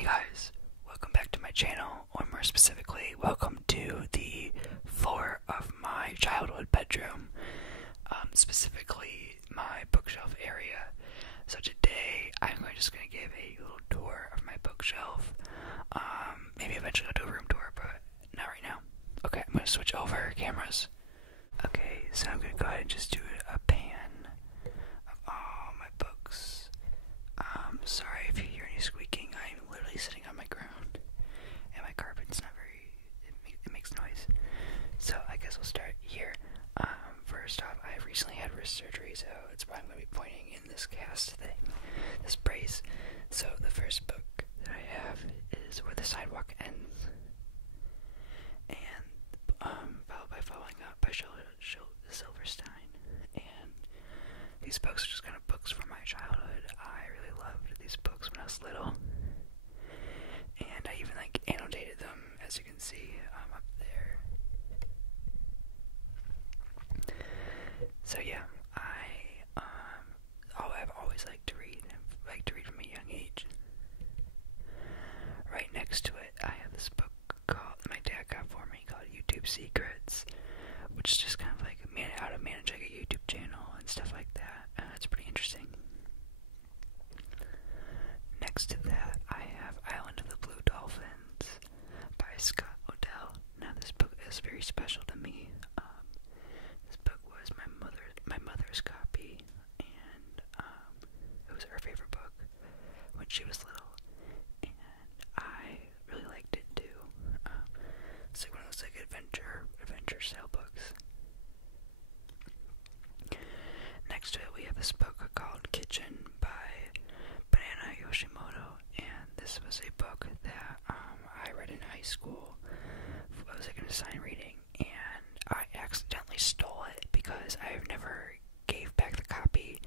Hey guys, welcome back to my channel, or more specifically, welcome to the floor of my childhood bedroom, specifically my bookshelf area. So today, I'm just going to give a little tour of my bookshelf. Maybe eventually I'll do a room tour, but not right now. Okay, I'm going to switch over cameras. Okay, so I'm going to go ahead and just do a pan of all my books. Sorry if you hear any squeaking. I'm literally sitting on my ground, and my carpet's not very, it makes noise. So I guess we'll start here. First off, I recently had wrist surgery, so it's why I'm going to be pointing in this cast thing, this brace. So the first book that I have is Where the Sidewalk Ends, and followed by Following Up by Silverstein. And these books are just kind of books from my childhood. I really loved these books when I was little, and I even annotated them, as you can see up there. So yeah, I've always liked to read from a young age. Right next to it, I have this book that my dad got for me called YouTube Secrets, which is just kind of like how to manage a YouTube channel and stuff like that. It's pretty interesting. Next to that, I have Island of the Blue Dolphins by Scott Odell. Now this book is very special to me. This book was my mother's copy, and it was her favorite book when she was little, and I really liked it too. It's like one of those adventure style books. Next to it, we have this book called Kitchen by Banana Yoshimoto, and this was a book that I read in high school. I was an assigned reading, and I accidentally stole it because I never gave back the copy,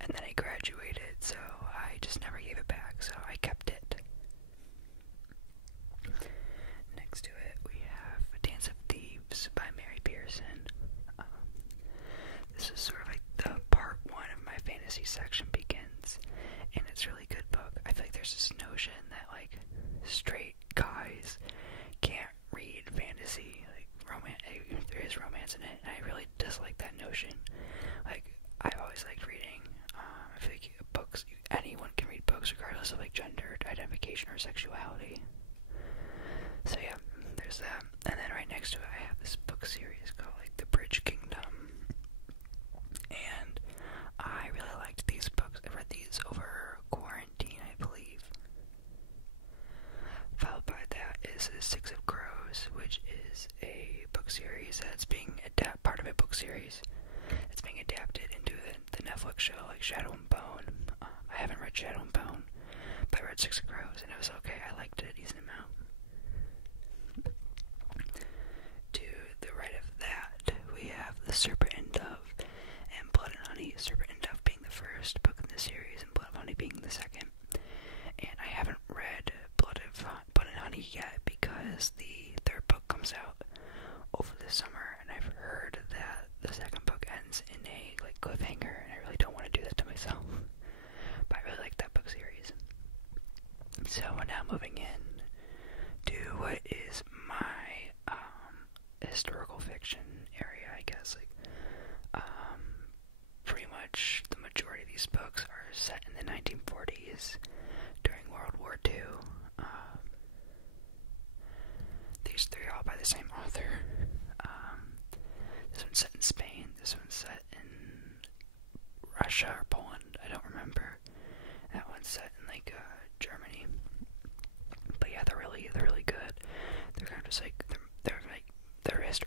and then I graduated, so I just never gave it back, so I kept it. Next to it, we have Dance of Thieves by Mary Pearson. This is sort of like the part one of my fantasy section begins, and it's a really good book. I feel like there's this notion that straight guys can't read fantasy, romance, even if there is romance in it, and I really dislike that notion. I've always liked reading. I feel like books, anyone can read books regardless of gender, identification, or sexuality. So yeah, there's that. And then right next to it, I have this book series called The Bridge Kingdom, and I really liked these books. I read these over quarantine, I believe. Followed by that is The Six of Crows, which is a book series that's being part of a book series. It's being adapted into the Netflix show Shadow and Bone. I haven't read Shadow and Bone, but I read Six of Crows, and it was okay. I liked it a decent amount. To the right of that, we have The Serpent and Dove and Blood and Honey. Serpent and Dove being the first book in the series, and Blood and Honey being the second. And I haven't read Blood and Honey yet because the third book comes out over the summer, and I've heard that the second book ends in a cliffhanger, and I really don't want to do that to myself. But I really like that book series. So we're now moving in to what is my historical fiction area, I guess. Pretty much the majority of these books are set in the 1940s during World War II. These three are all by the same author. This one's set in Spain. This one's set in Russia or Poland. I don't remember. That one's set in Germany. But yeah, they're really good. They're kind of just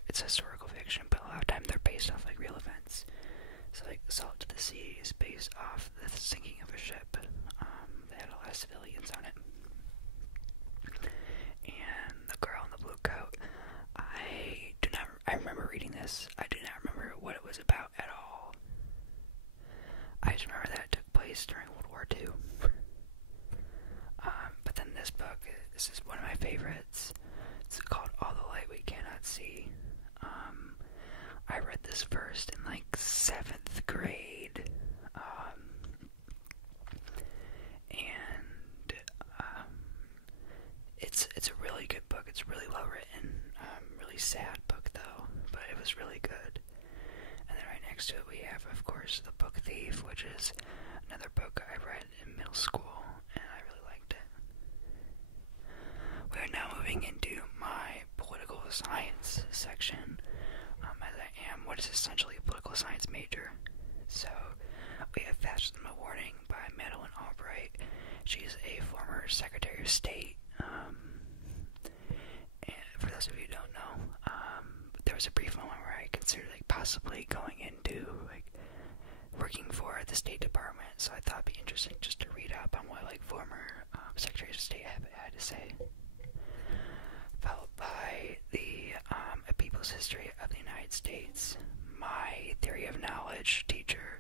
it's historical fiction, but a lot of time they're based off real events. So Salt to the Sea is based off the sinking of a ship. They had a lot of civilians on it. And The Girl in the Blue Coat, I remember reading this. I do not remember what it was about at all. I just remember that it took place during World War II. But then this book, this is one of my favorites. It's called All the Light We Cannot See. I read this first in 7th grade. And was really good. And then right next to it we have, of course, The Book Thief, which is another book I read in middle school, and I really liked it. We are now moving into my political science section, as I am what is essentially a political science major. So we have Fascism A Warning by Madeleine Albright. She's a former Secretary of State. And for those of you who don't know, there was a brief moment where I considered possibly going into working for the State Department. So I thought it'd be interesting just to read up on what former Secretaries of State had to say. Followed by the A People's History of the United States. My Theory of Knowledge teacher,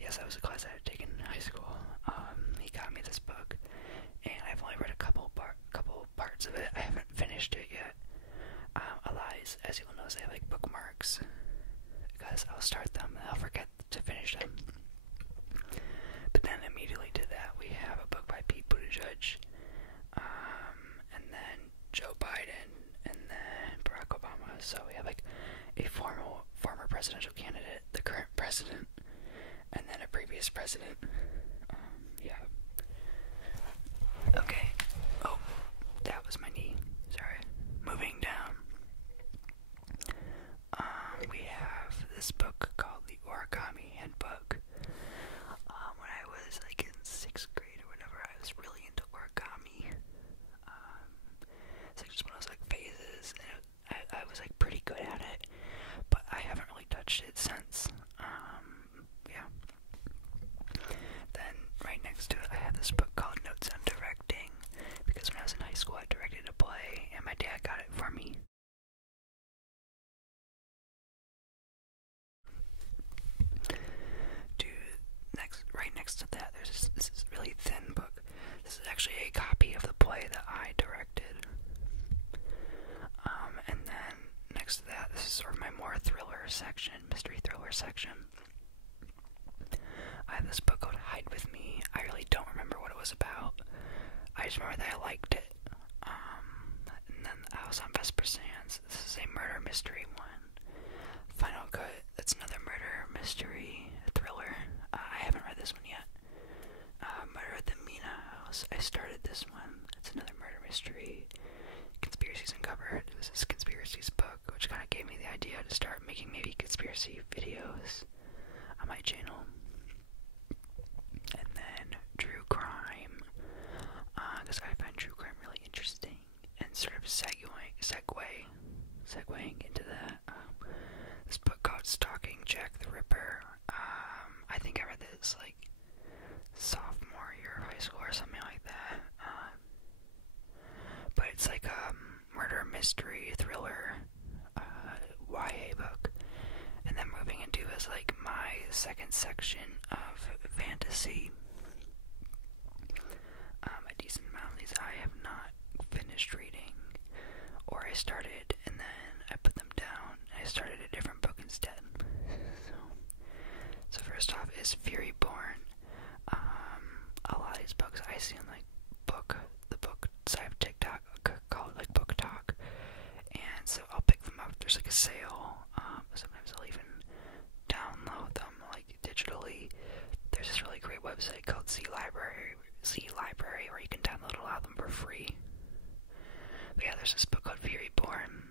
yes, that was a class I had taken in high school. He got me this book, and I've only read a couple parts of it. I haven't finished it yet. As you'll notice, I have bookmarks, because I'll start them and I'll forget to finish them. But then immediately to that, we have a book by Pete Buttigieg, and then Joe Biden, and then Barack Obama. So we have a former presidential candidate, the current president, and then a previous president. Yeah. Okay. Oh, that was my knee. Sorry. Moving down. We have this book called The Origami Handbook. When I was in 6th grade or whatever, I was really into origami. It's just one of those phases, and I was pretty good at it, but I haven't really touched it since. Yeah. Then right next to it, I have this book called Notes on Directing, because when I was in high school, I directed a play, and my dad got it for me. Right next to that, there's this really thin book. This is actually a copy of the play that I directed. And then next to that, this is sort of my more thriller section, mystery thriller section. I have this book called Hide With Me. I really don't remember what it was about. I just remember that I liked it. And then I was on Vesper Sands. This is a murder mystery one. Final Cut, that's another murder mystery thriller. I haven't read this one yet. Murder at the Mina House. I started this one. It's another murder mystery. Conspiracies Uncovered. It was this conspiracies book, which kind of gave me the idea to start making maybe conspiracy videos on my channel. And then True Crime, because I find true crime really interesting, and sort of segueing into that. This book called Stalking Jack the Ripper. I think I read this sophomore year of high school or something like that. But it's a murder mystery thriller YA book. And then moving into is my second section of fantasy. A decent amount of these I have not finished reading, or I started and then I put them down and I started a different book instead. So first off is Fury Born. A lot of these books I see on the book side of TikTok called Book Talk, and so I'll pick them up. There's a sale. Sometimes I'll even download them digitally. There's this really great website called Z Library, where you can download a lot of them for free. But yeah, there's this book called Fury Born.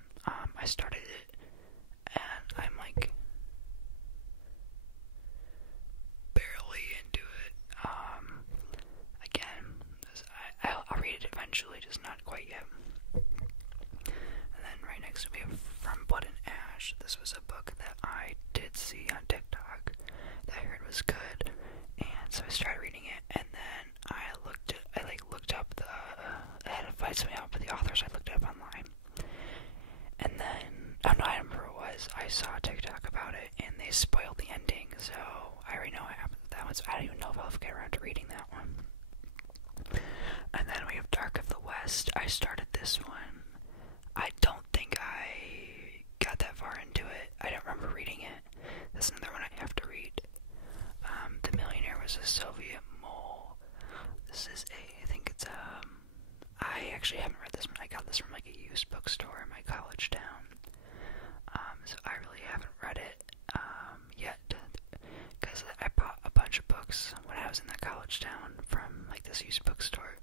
I started it, and I'm barely into it. Again, I'll read it eventually, just not quite yet. And then right next to me, we have From Blood and Ash. This was a book that I did see on TikTok that I heard was good, and so I started reading it. And then I looked up I had to find something out for the author, so I looked it up online. And then I don't know, I remember what it was. I saw a TikTok about it, and they spoiled the ending, so I already know what happened with that one. So I don't even know if I'll get around to reading that one. And then we have Dark of the West. I started this one. I don't think I got that far into it. I don't remember reading it. That's another one I have to read. The Millionaire Was a Soviet Mole. This is I think it's I actually haven't read this one. I got this from a used bookstore in my college town. So I really haven't read it yet, because I bought a bunch of books when I was in that college town from like this used bookstore,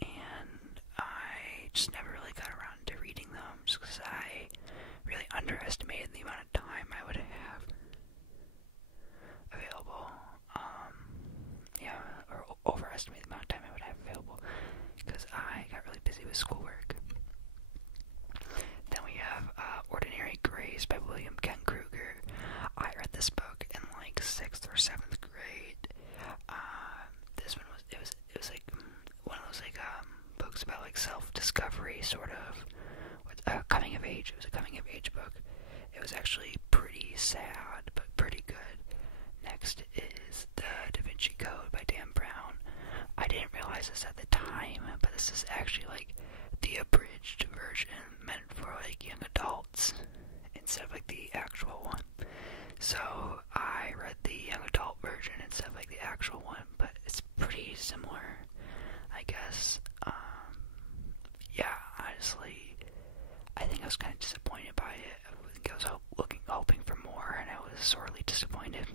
and I just never really got around to reading them, just because I really underestimated the amount of time I would have available. Or overestimated the amount of time I would have available, because I got really busy with schoolwork. Then we have Ordinary Grace by William Kent Kruger. I read this book in like 6th or 7th grade. This one was it was like one of those like books about like self-discovery, sort of, with coming of age. It was a coming of age book. It was actually pretty sad, but pretty good. Next is The Da Vinci Code by Dan Brown. I didn't realize this at the time, but this is actually like the abridged version meant for like young adults instead of like the actual one. So I read the young adult version instead of like the actual one, but it's pretty similar, I guess. Yeah, honestly, I think I was kind of disappointed by it. I think I was hoping for more, and I was sorely disappointed.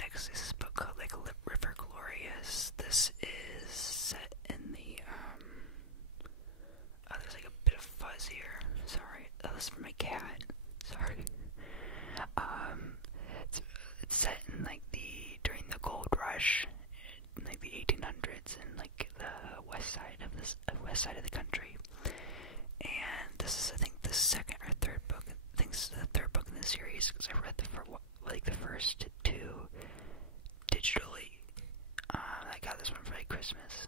Next is this book called like River Glorious. This is set in the there's like a bit of fuzz here. Sorry, this is for my cat. Sorry. It's set in like during the gold rush, in like the 1800s, in like the west side of the country. And this is, I think, the second or third book. I think this is the third book in the series, because I read the first two digitally. I got this one for like Christmas.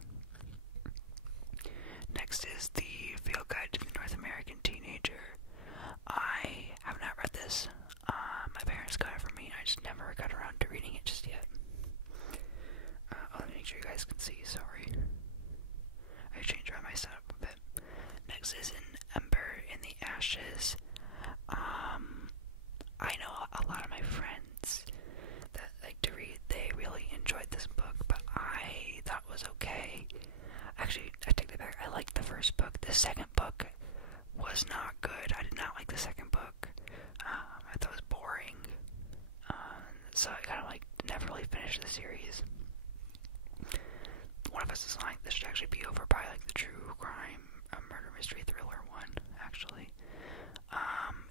Next is The Field Guide to the North American Teenager. I have not read this. My parents got it for me, and I just never got around to reading it just yet. Let me make sure you guys can see, sorry. I changed around my setup a bit. Next is An Ember in the Ashes. I know a lot of my friends that like to read, they really enjoyed this book, but I thought it was okay. Actually, I take that back. I liked the first book. The second book was not good. I did not like the second book. I thought it was boring. So I kind of like never really finished the series. One of us is like, this should actually be over by like the true crime, murder mystery thriller one, actually.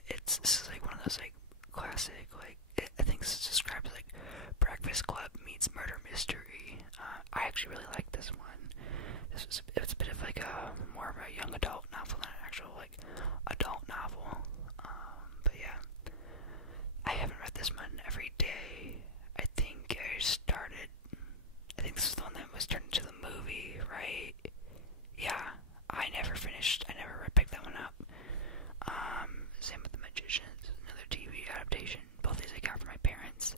This is like one of those like classic, like, I think this is described as like Breakfast Club meets murder mystery. I actually really like this one. It's a bit of like more of a young adult novel than an actual like adult novel. But yeah, I haven't read this one every day. I think this is the one that was turned into the movie, right? Yeah, I never picked that one up. Same with The Magicians, another TV adaptation. Both these I got from my parents.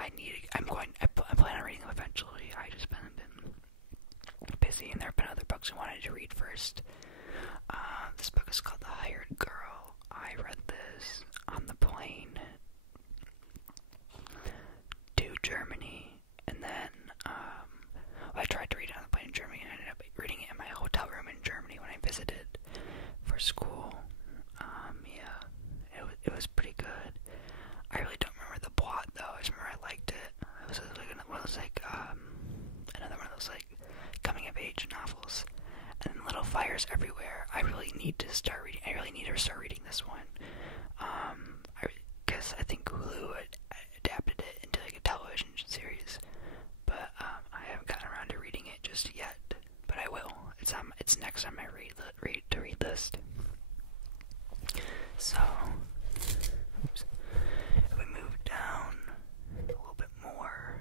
And I'm planning on reading them eventually. I just been busy, and there have been other books I wanted to read first. This book is called The Hired Girl. I read this on the plane to Germany, and then I tried to read it on the plane in Germany, and I ended up reading it in my hotel room in Germany when I visited for school. Yeah, it was pretty good. I really don't remember the plot though. I just remember I liked it. It was like another one of those like coming of age novels. And then Little Fires Everywhere. I really need to start reading this one. Because I think Hulu adapted it into like a television series, but I haven't gotten around to reading it just yet. But I will. It's next on my read list. So, if we move down a little bit more,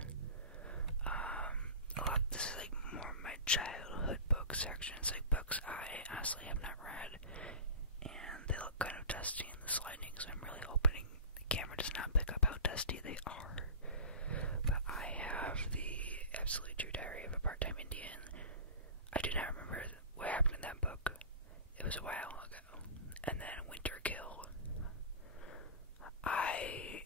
this is like more of my childhood book section. It's like books I honestly have not read, and they look kind of dusty in this lighting, so I'm really hoping the camera does not pick up how dusty they are. But I have The Absolutely True Diary of a Part-Time Indian. I do not remember what happened in that book. It was a while ago. And then Winter Kill.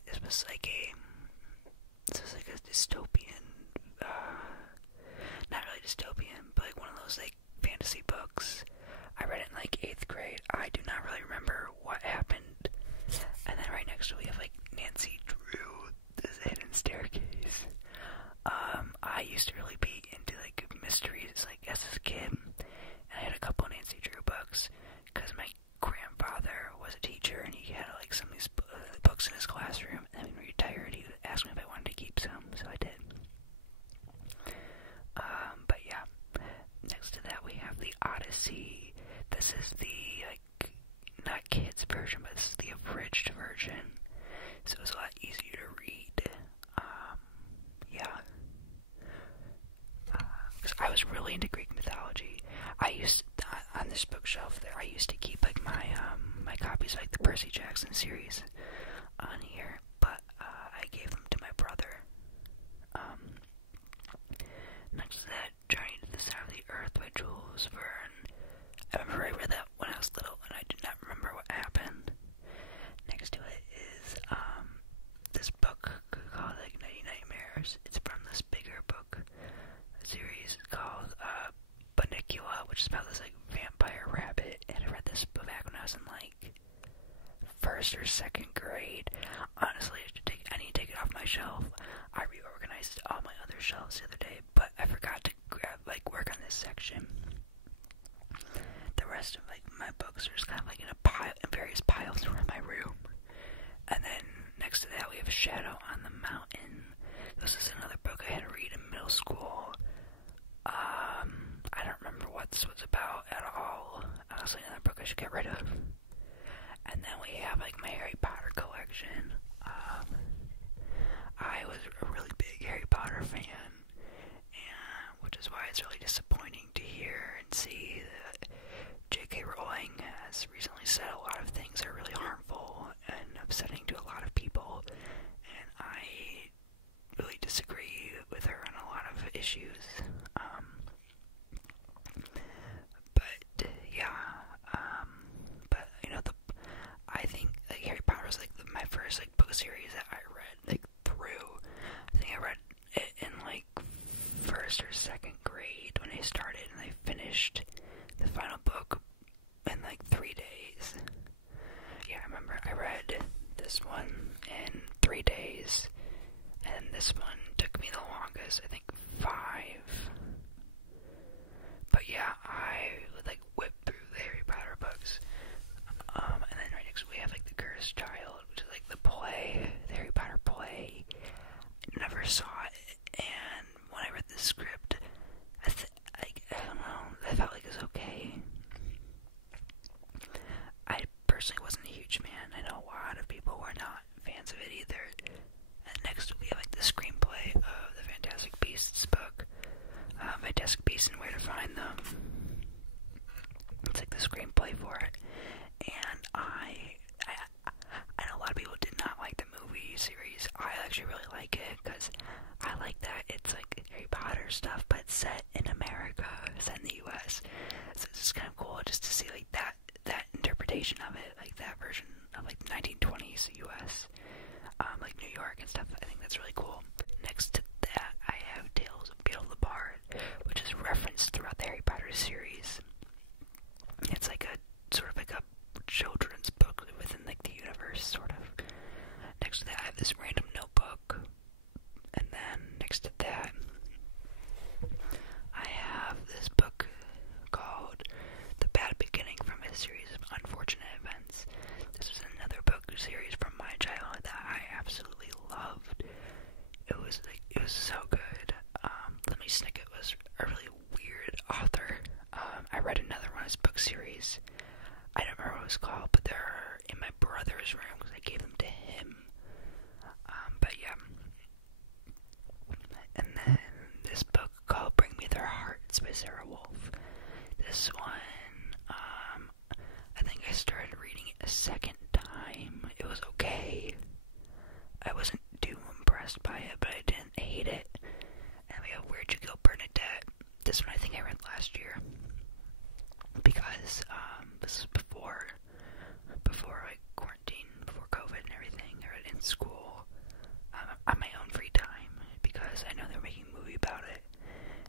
This was like a dystopian, not really dystopian, but like one of those like fantasy books. I read it in like 8th grade. I used to really be into like mysteries, like as a kid, and I had a couple Nancy Drew books because my grandfather was a teacher and he had like some of these books in his classroom. And when he retired, he asked me if I wanted to keep some, so I did. But yeah, next to that we have the Odyssey. This is the like not kids version, but this is the abridged version, so it's a lot easier to read. Yeah. Because I was really into Greek mythology. On this bookshelf there, I used to keep like my my copies of like the Percy Jackson series on here, but I gave them to my brother. Next to that, Journey to the Center of the Earth by Jules Verne. I remember I read that when I was little, and I did not remember what happened. Next to it is this book called like 90 Nightmares. It's from this bigger book series called Bunnicula, which is about this like vampire rabbit. And I read this book back when I was in like first or second grade. Honestly, I need to take it off my shelf. I reorganized all my other shelves the other day, but I forgot to work on this section. The rest of like my books are just kind of like in various piles around my room. And then next to that we have Shadow on the Mountain. This is another book I had to read in middle school. I don't remember what this was about at all. Honestly, another book I should get rid of. And then we have like my Harry Potter collection. I was a really big Harry Potter fan, and which is why it's really disappointing to hear and see that J.K. Rowling has recently said a lot of things that are really harmful and upsetting to a lot of people, and I really disagree with her on a lot of issues. But you know, I think like Harry Potter was like my first like book series that I read like through. I think I read it in like first or second grade when I started, and I finished the final book in like 3 days. Yeah, I remember I read this one in 3 days, and this one took me the longest, I think 5. But yeah, I would like whip through the Harry Potter books. And then right next we have like The Cursed Child, which is like the play, the Harry Potter play. I never saw it, and when I read the script, I don't know, I felt like it was okay. I personally wasn't a huge fan. I know a lot of people were not fans of it either. And next we have like the screenplay of the Fantastic Beasts book, Fantastic Beasts and Where to Find Them. It's like the screenplay for it, and I know a lot of people did not like the movie series. I actually really like it because I like that it's like Harry Potter stuff, but set in America, set in the U.S. So it's just kind of cool just to see like that interpretation of it, like that version of like the 1920s U.S., like New York and stuff. I think that's really cool. Next to that, I have Tales of Beedle the Bard, which is referenced throughout the Harry Potter series. It's like a sort of like a children's book within like the universe, sort of. Next to that, I have this random notebook, and then next to that, I have this book called The Bad Beginning from a Series of Unfortunate Events. This was another book series from my childhood that I absolutely loved. It was so good. Lemony Snicket was a really weird author. I read another one of his book series. I don't remember what it was called, but they're in my brother's room because I gave them to him. But yeah. And then this book called Bring Me Their Hearts by Sarah Wolf. This one, I think I started reading it a second time. It was okay. I wasn't too impressed by it, but I didn't hate it. And we have Where'd You Go, Bernadette. This one I think I read last year. Because, this is before like quarantine, before COVID and everything. I read it in school, on my own free time, because I know they're making a movie about it.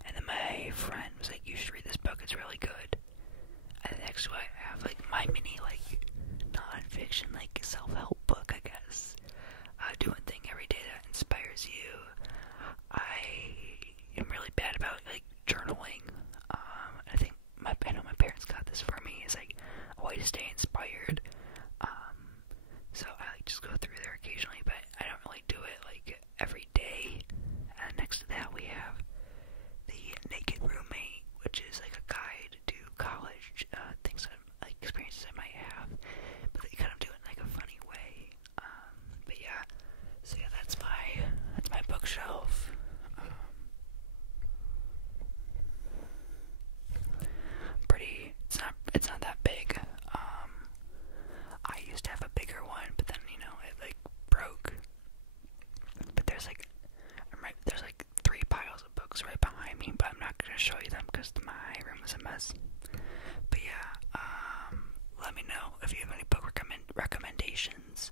And then my friend was like, you should read this book, it's really good. And next to it, I have like my mini like non-fiction like self-help book, I guess. Do one thing every day that inspires you. I am roommate, which is like a guide to college, things that, like, experiences I might have, but they kind of do it in like a funny way. But yeah, so yeah, that's my bookshelf. Pretty. It's not that big. I used to have a bigger one, but then it like broke. But there's like three piles of books right behind me, but I'm not gonna show you them because my room is a mess. But yeah, let me know if you have any book recommendations.